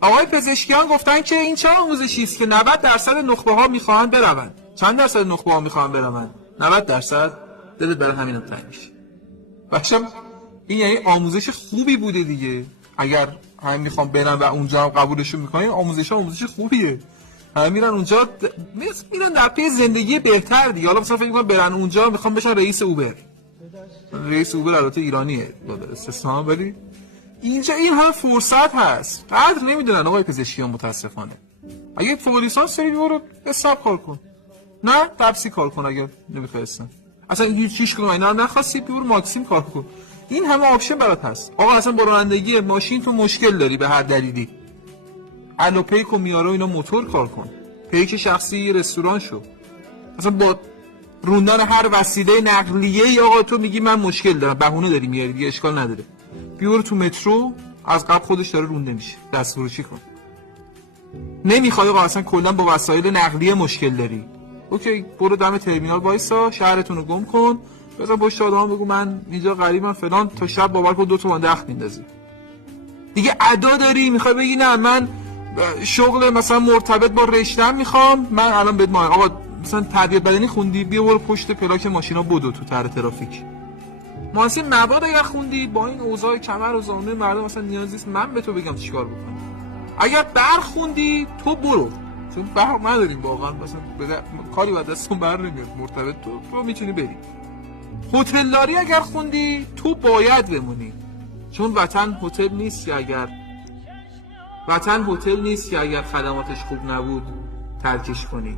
آقای پزشکیان گفتن که این چه آموزشی است که 90% نخبه‌ها میخواهند بروند. چند درصد نخبه‌ها میخواهند بروند؟ 90%. دلت برای همینم تنگ میشه. بچه‌م این یعنی آموزش خوبی بوده دیگه. اگر همین میخوام برن و اونجا هم قبولشون میکنیم، آموزش خوبیه. همه میرن اونجا میرن در پی زندگی بهتر دیگه. حالا مثلا فکر می‌کنم برن اونجا میخوام بشن رئیس اوبر. رئیس اوبر البته ایرانیه با استثنا، ولی اینجا این همه فرصت هست. قدر نمیدونن آقای پزشکیان متاسفانه. اگه فوق لیسانس داری برو حساب کار کن. نه تپسی کار کن اگه نمیخواستن. اصلا هیچ کدوم اینا رو نخواستی برو ماکسیم کار کن. این همه آپشن برات هست. آقا اصلا با رانندگی ماشین تو مشکل داری به هر دلیلی. الو پیک و میارو اینا موتور کار کن. پیک شخصی رستوران شو. اصلا با روندن هر وسیله نقلیه آقا تو میگی من مشکل دارم، بهونه داری میاری دیگه، اشکال نداره. بیور تو مترو، از قبل خودش داره رونده میشه. دستفروشی کن. نمیخوای آقا اصلا کلا با وسایل نقلیه مشکل داری. اوکی برو دم ترمینال وایسا، شهرتون رو گم کن، بزن پشت آدم بگو من اینجا غریبم فلان، تا شب باور کن 2 تومن دخل میندازی. دیگه ادا داری میخوای بگی نه من شغل مثلا مرتبط با رشته‌ام میخوام، من الان بهت میگم آقا مثلا تربیت بدنی خوندی بیا برو پشت پلاک ماشینا بدو تو طرح ترافیک. مهندسی مواد اگر خوندی با این اوضاع کمر و زانوی مردم مثلا نیازی نیست من به تو بگم چیکار بکنی. اگر برخوندی تو برو، چون برق نداریم واقعا مثلا کاری بعد دستون بر نمیاد، مرتبط تو میتونی بری. هتلداری اگر خوندی تو باید بمونی، چون وطن هتل نیست که اگر خدماتش خوب نبود ترکش کنی.